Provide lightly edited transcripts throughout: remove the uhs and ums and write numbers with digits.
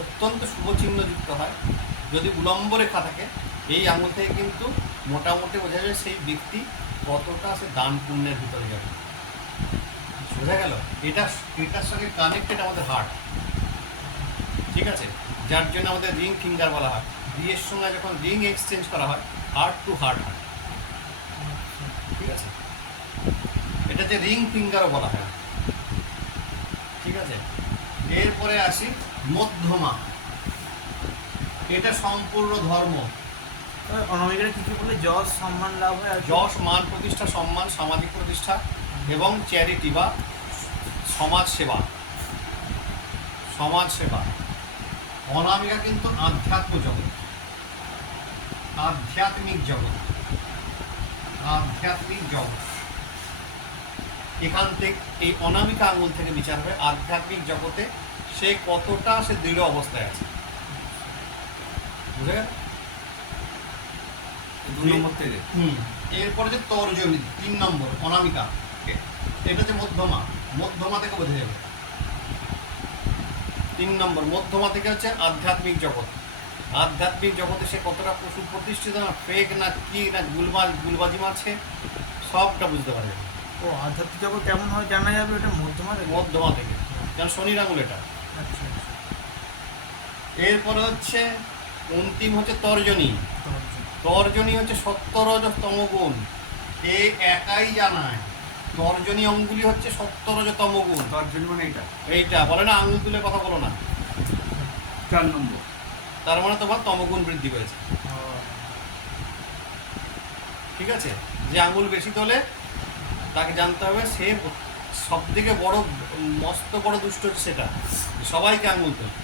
অত্যন্ত শুভ চিহ্নযুক্ত হয়। যদি উলম্ব রেখা থাকে এই আঙুল থেকে কিন্তু মোটামুটি বোঝা যায় সেই ব্যক্তি কতটা সে দান পুণ্যের ভিতরে যাবে। বোঝা গেল? এটার সঙ্গে কানেক্টেড আমাদের হার্ট, ঠিক আছে, যার জন্য আমাদের রিং ফিঙ্গার বলা হয়। বিয়ের সঙ্গে যখন রিং এক্সচেঞ্জ করা হয় হার্ট টু হার্ট হয়, ঠিক আছে, এটা যে রিং ফিঙ্গারও বলা হয়, ঠিক আছে। এরপরে আসি মধ্যমা, এটা সম্পূর্ণ ধর্ম। অনামিকাটা কিছু বলে যশ সম্মান লাভ হয়, যশ, মান, প্রতিষ্ঠা, সম্মান, সামাজিক প্রতিষ্ঠা এবং চ্যারিটি বা সমাজ সেবা। সমাজ সেবা। অনামিকা কিন্তু আধ্যাত্ম জগৎ, আধ্যাত্মিক জগৎ, আধ্যাত্মিক জগৎ। এখান থেকে এই অনামিকা আঙুল থেকে বিচার হবে আধ্যাত্মিক জগতে সে কতটা সে দৃঢ় অবস্থায় আছে। বুঝে গেল? 2 নম্বর থেকে। এরপরে যে তর্জনী 3 নম্বর অনামিকা, এটা হচ্ছে মধ্যমা। মধ্যমা থেকে বোঝা যাবে 3 নম্বর মধ্যমা থেকে হচ্ছে আধ্যাত্মিক জগৎ। আধ্যাত্মিক জগতে সে কতটা সুপ্রতিষ্ঠিত, না ফেক, না কি, না গুলবাজি মারছে, সবটা বুঝতে পারবে। ও আধ্যাত্মিক জগৎ কেমন হয় জানা যাবে এটা মধ্যমা থেকে? মধ্যমা থেকে, কারণ শনির আঙুল এটা। আচ্ছা আচ্ছা। এরপরে হচ্ছে অন্তিম হচ্ছে তর্জনী। তর্জনী হচ্ছে সত্তরজ তমগুণ। এ একাই জানায় তর্জনী অঙ্গুলি হচ্ছে সত্তরজ তমগুণ। তর্জনী মানে এইটা বলে না, আঙুল তুলে কথা বলো না, 4 নম্বর। তার মানে তোমার তমগুণ বৃদ্ধি পেয়েছে, ঠিক আছে। যে আঙুল বেশি তোলে তাকে জানতে হবে সে সব থেকে বড় মস্ত বড় দুষ্ট হচ্ছে সেটা, সবাইকে আঙুল তোলে,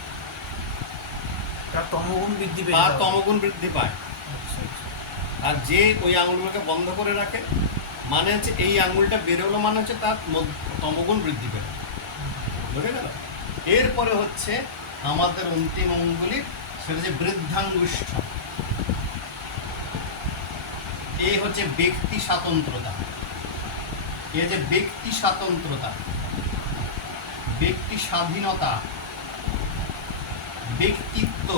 তার তমগুণ বৃদ্ধি পেয়ে তার যাবে। তমগুণ বৃদ্ধি পায়। আচ্ছা আচ্ছা। আর যে ওই আঙুলগুলোকে বন্ধ করে রাখে মানে হচ্ছে এই আঙুলটা বেরোলো মানে হচ্ছে তার তমগুণ বৃদ্ধি পেল। বুঝে গেল? এরপরে হচ্ছে আমাদের অন্তিম অঙ্গুলি, সেটা যে বৃদ্ধাঙ্গুষ্ঠ। এ হচ্ছে ব্যক্তি স্বাতন্ত্রতা। এ যে ব্যক্তি স্বাতন্ত্রতা, ব্যক্তি স্বাধীনতা, ব্যক্তিত্ব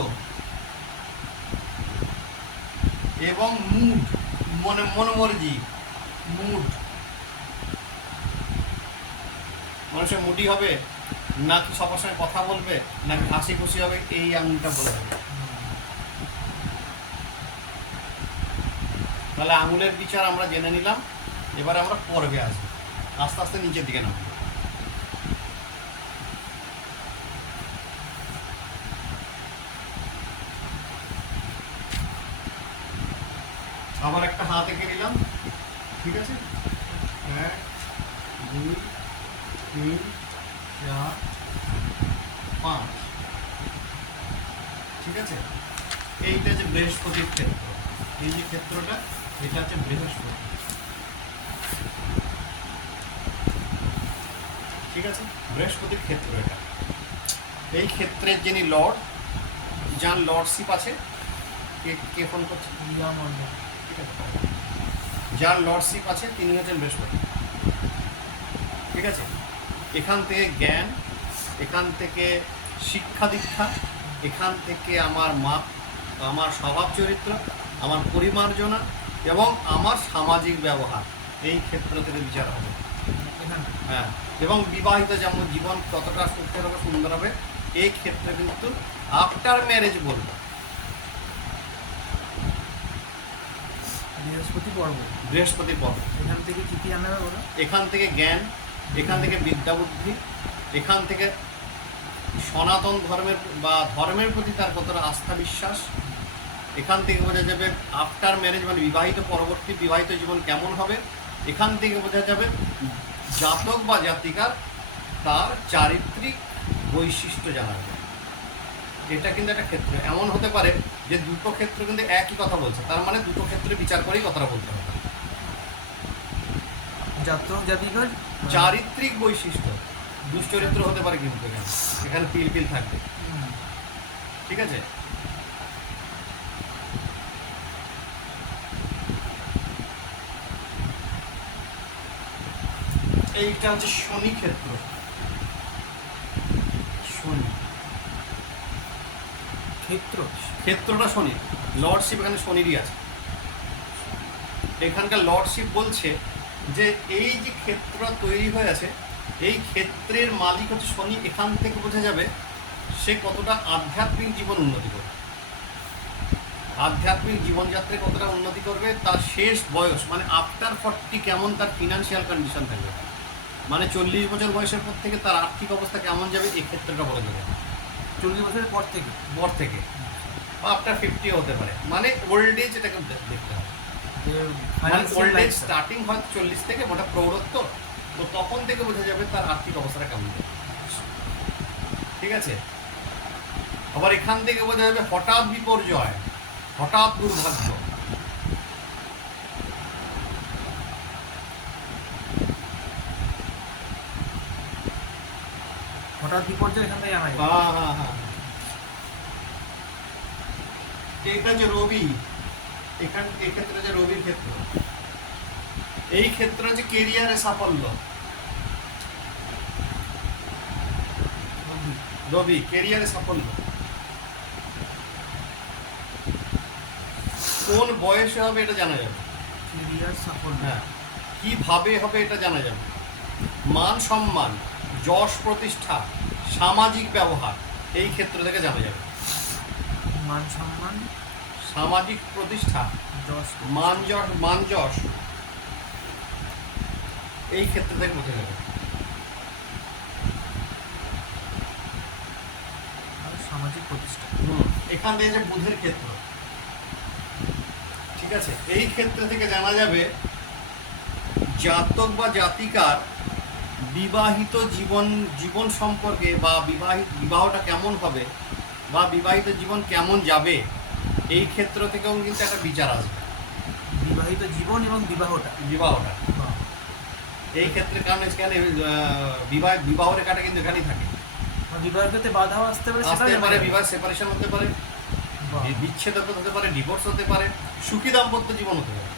এবং মুড, মনোমর্জি, মুড। মানুষের মুডি হবে নাকি সবার সঙ্গে কথা বলবে নাকি হাসি খুশি হবে, এই আঙুলটা বলে দেবে। তাহলে আঙুলের বিচার আমরা জেনে নিলাম। এবারে আমরা পর্বে আসবো, আস্তে আস্তে নিচের দিকে নামবো। আবার একটা হাত এঁকে নিলাম, ঠিক আছে। 1 2 3 4 5, ঠিক আছে। এইটা যে বৃহস্পতির ক্ষেত্র, এই যে ক্ষেত্রটা এটা হচ্ছে বৃহস্পতি, ঠিক আছে। বৃহস্পতির ক্ষেত্র এটা। এই ক্ষেত্রের যিনি লর্ড, যার লর্ডশিপ আছে, কে ফোন করছে? ঠিক আছে, যার লর্ডশিপ আছে তিনি হচ্ছেন বৃহস্পতি, ঠিক আছে। এখান থেকে জ্ঞান, এখান থেকে শিক্ষা দীক্ষা, এখান থেকে আমার স্বভাব চরিত্র, আমার পরিমার্জনা এবং আমার সামাজিক ব্যবহার, এই ক্ষেত্র থেকে বিচার হবে। হ্যাঁ, এবং বিবাহিত যেমন জীবন কতটা সুখের হবে, সুন্দর হবে, এই ক্ষেত্রে কিন্তু আফটার ম্যারেজ বলবো। বৃহস্পতি পর্ব। এখান থেকে কি কি জানা যাবে বলো? এখান থেকে জ্ঞান, এখান থেকে বিদ্যা বুদ্ধি, এখান থেকে সনাতন ধর্মের বা ধর্মের প্রতি তার কতটা আস্থা বিশ্বাস, এখান থেকে বোঝা যাবে আফটার ম্যারেজ মানে বিবাহিত পরবর্তী বিবাহিত জীবন কেমন হবে, এখান থেকে বোঝা যাবে জাতক বা জাতিকার তার চারিত্রিক বৈশিষ্ট্য জানা যাবে। এটা কিন্তু একটা ক্ষেত্র এমন হতে পারে যে দুটো ক্ষেত্র কিন্তু একই কথা বলছে, তার মানে দুটো ক্ষেত্রে বিচার করেই কথাটা বলতে হবে। জাতক জাতিকার চারিত্রিক বৈশিষ্ট্য, দুশ্চরিত্র হতে পারে কিন্তু এখানে পিল পিল থাকবে, ঠিক আছে। এইটা হচ্ছে শনি ক্ষেত্র। শনি ক্ষেত্র ক্ষেত্রটা শনি, লর্ডশিপ এখানে শনিরই আছে। এখানকার লর্ডশিপ বলছে যে এই যে ক্ষেত্র তৈরি হয়ে আছে, এই ক্ষেত্রের মালিক হচ্ছে শনি। এখান থেকে বোঝা যাবে সে কতটা আধ্যাত্মিক জীবন উন্নতি করবে, আধ্যাত্মিক জীবনযাত্রায় কতটা উন্নতি করবে, তার শেষ বয়স মানে আফটার 40 কেমন তার ফিনান্সিয়াল কন্ডিশন থাকবে, মানে 40 বছর বয়সের পর থেকে তার আর্থিক অবস্থা কেমন যাবে, এই ক্ষেত্রটা বলে দেবে 40 বছরের পর থেকে। বা আফটার 50 হতে পারে, মানে ওল্ড এজ এটাকে দেখতে হবে। যে মানে financial old age lifestyle। Starting হয় 40 থেকে, ওটা প্রৌঢ়ত্ব, তো তখন থেকে বোঝা যাবে তার আর্থিক অবস্থাটা কেমন যাবে। ঠিক আছে, আবার এখান থেকে বোঝা যাবে হঠাৎ বিপর্যয়, হঠাৎ দুর্ভাগ্য। হঠাৎ বিপর্যয় এখান থেকে জানা যায়। হ্যাঁ, এটা যে রবি, এই ক্ষেত্রে যে রবির ক্ষেত্র, এই ক্ষেত্রে যে কেরিয়ারে সাফল্য, রবি কেরিয়ারে সাফল্য কোন বয়সে হবে এটা জানা যাবে। ক্যারিয়ার সাফল্য। হ্যাঁ, কিভাবে হবে এটা জানা যাবে। মান সম্মান, যশ প্রতিষ্ঠাা, সামাজিক ব্যবহার এই ক্ষেত্র থেকে জানা যাবে। মান সম্মান, সামাজিক প্রতিষ্ঠা, যশ, মান যশ এই ক্ষেত্র থেকে বোঝা যাবে। আর সামাজিক প্রতিষ্ঠা। এখান থেকে যে বুধের ক্ষেত্র, ঠিক আছে, এই ক্ষেত্র থেকে জানা যাবে জাতক বা জাতিকার বিবাহিত জীবন সম্পর্কে, বা বিবাহটা কেমন হবে, বা বিবাহিত জীবন কেমন যাবে, এই ক্ষেত্র থেকেও কিন্তু একটা বিচার আসবে। বিবাহিত জীবন এবং বিবাহটা। বিবাহটা এই ক্ষেত্রে, কারণ এখানে বিবাহ রেখাটা কিন্তু এখানেই থাকে। বিবাহের ক্ষেত্রে বাধাও আসতে পারে, আসতে পারে, বিবাহ সেপারেশন হতে পারে, বিচ্ছেদ হতে পারে, ডিভোর্স হতে পারে, সুখী দাম্পত্য জীবন হতে পারে,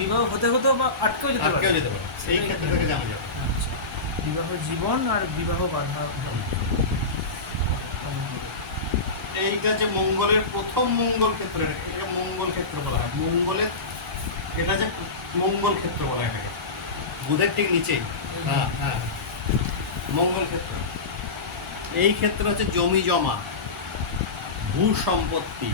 বিবাহ হতে হতে বা আটকেও যেতে পারে। সেই ক্ষেত্র থেকে জানা যাবে। আচ্ছা, বিবাহ জীবন আর বিবাহ বাধা। এইটা যে মঙ্গলের প্রথম মঙ্গল ক্ষেত্র, এটা মঙ্গল ক্ষেত্র বলা হয়। এটা যে মঙ্গল ক্ষেত্র বলা হয় এটাকে, বুধের ঠিক নিচেই। হ্যাঁ, মঙ্গল ক্ষেত্র। এই ক্ষেত্র হচ্ছে জমি জমা, ভূ সম্পত্তি,